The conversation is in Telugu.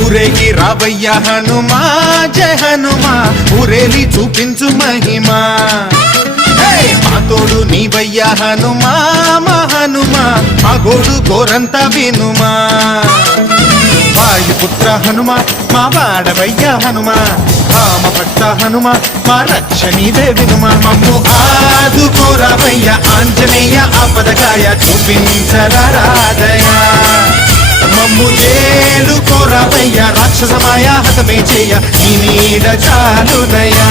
ఊరేగి రావయ్య హనుమా జయ హనుమా ఊరేలి చూపించు మహిమా మా తోడు నీవయ్య హనుమా మా హనుమా మా గోడు గోరంత వినుమా వాయుపుత్ర హనుమా మా వాడవయ్య హనుమా రామ భక్త హనుమా మా రక్షణీదే వినుమా మమ్ము ఆదుకోరావయ్య ఆంజనేయ ఆపదకాయ చూపించరాదయా మమ్ము ఏలు కోరావయ్య రాక్షసమాయ హతమే చేయ నీ నీడ చాలునయా